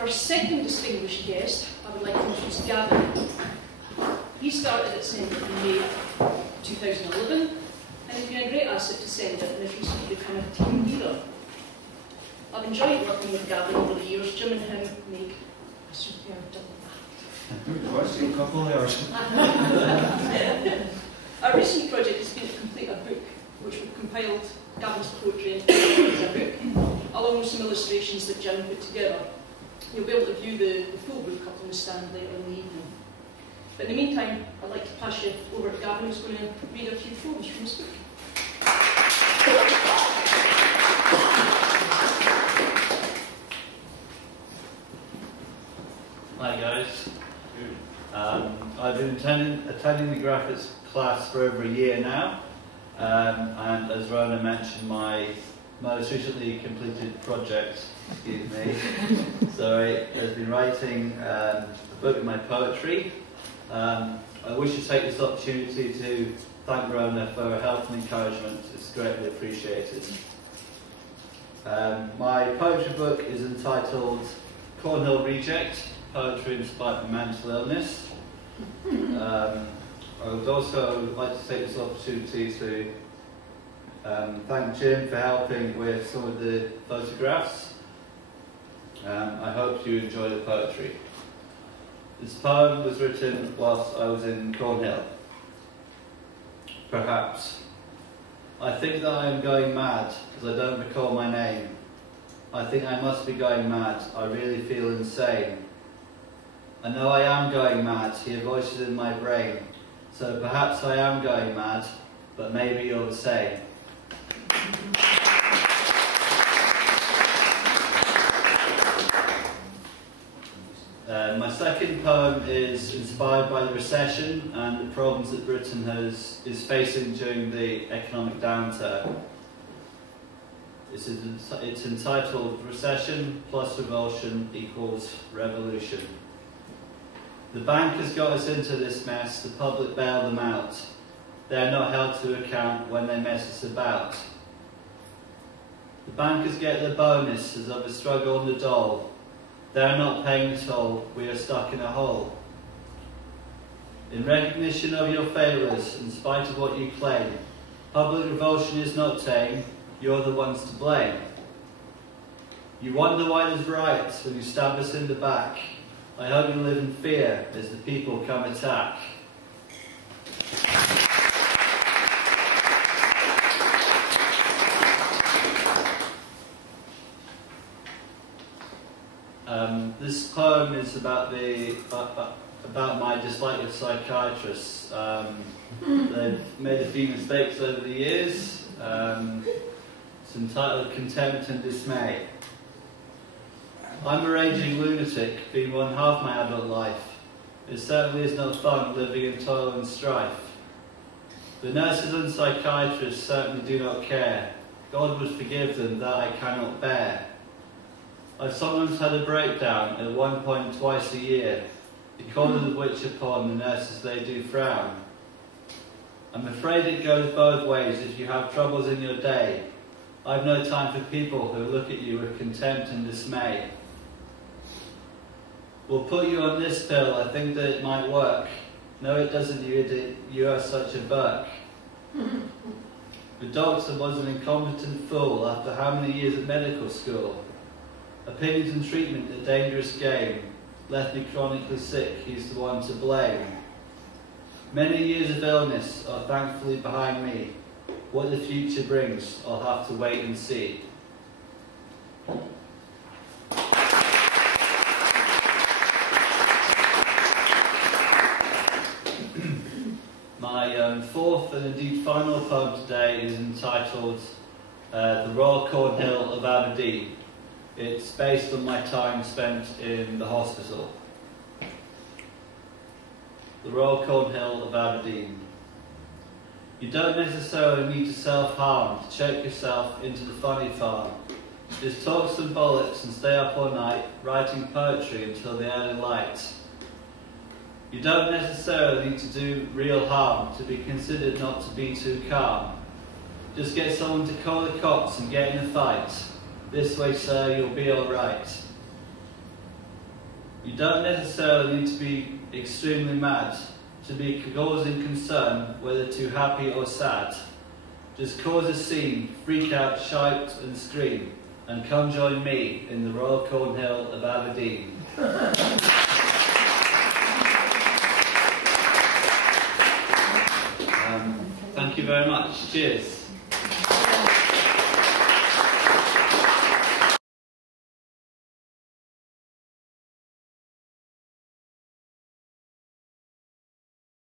for our second distinguished guest, I would like to introduce Gavin. He started at Sender in May 2011 and has been a great asset to Sender and has recently become a team leader. I've enjoyed working with Gavin over the years. Jim and him make a superb double act. A couple of hours. Our recent project has been to complete a book which we've compiled Gavin's poetry into a book, along with some illustrations that Jim put together. You'll be able to view the full book up on the stand later in the evening. But in the meantime, I'd like to pass you over to Gavin, who's going to read a few poems from his book. Hi guys. I've been attending the graphics class for over a year now, and as Rona mentioned, my most recently completed project, sorry, has been writing a book of my poetry. I wish to take this opportunity to thank Rona for her help and encouragement. It's greatly appreciated. My poetry book is entitled Cornhill Reject, Poetry Inspired by Mental Illness. I would also like to take this opportunity to thank Jim for helping with some of the photographs. I hope you enjoy the poetry. This poem was written whilst I was in Cornhill. Perhaps. I think that I am going mad because I don't recall my name. I think I must be going mad. I really feel insane. I know I am going mad, hear voices in my brain. So perhaps I am going mad, but maybe you're the same. My second poem is inspired by the recession and the problems that Britain is facing during the economic downturn. It's entitled Recession plus Revulsion equals Revolution. The bankers got us into this mess, the public bailed them out. They are not held to account when they mess us about. The bankers get their bonus as of a struggle on the dole. They are not paying the toll, we are stuck in a hole. In recognition of your failures, in spite of what you claim, public revulsion is not tame, you're the ones to blame. You wonder why there's riots when you stab us in the back. I hope you live in fear as the people come attack. This poem is about my dislike of psychiatrists. They've made a few mistakes over the years. It's entitled Contempt and Dismay. I'm a raging lunatic, been one half my adult life. It certainly is not fun living in toil and strife. The nurses and psychiatrists certainly do not care. God would forgive them, that I cannot bear. I've sometimes had a breakdown at one point twice a year, because of which upon the nurses they do frown. I'm afraid it goes both ways if you have troubles in your day. I've no time for people who look at you with contempt and dismay. We'll put you on this pill, I think that it might work. No, it doesn't, you idiot, you are such a Burke. The doctor was an incompetent fool after how many years of medical school? Opinions and treatment, a dangerous game. Left me chronically sick, he's the one to blame. Many years of illness are thankfully behind me. What the future brings, I'll have to wait and see. My fourth and indeed final poem today is entitled The Royal Cornhill of Aberdeen. It's based on my time spent in the hospital. The Royal Cornhill of Aberdeen. You don't necessarily need to self-harm, to choke yourself into the funny farm. Just talk some bollocks and stay up all night, writing poetry until the early light. You don't necessarily need to do real harm, to be considered not to be too calm. Just get someone to call the cops and get in a fight. This way, sir, you'll be alright. You don't necessarily need to be extremely mad to be causing concern, whether too happy or sad. Just cause a scene, freak out, shout and scream, and come join me in the Royal Cornhill of Aberdeen. Thank you very much. Cheers.